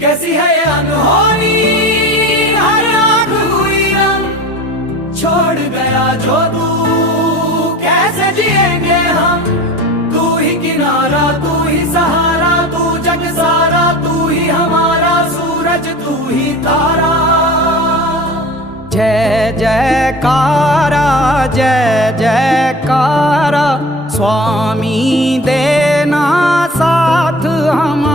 कैसी है ये अनहोनी, हर आंख हुई नम, छोड़ गया जो तू कैसे जिएंगे हम। तू ही किनारा, तू ही सहारा, तू जग सारा, तू ही हमारा सूरज, तू ही तारा। जय जयकारा, जय जयकारा, स्वामी देना साथ हम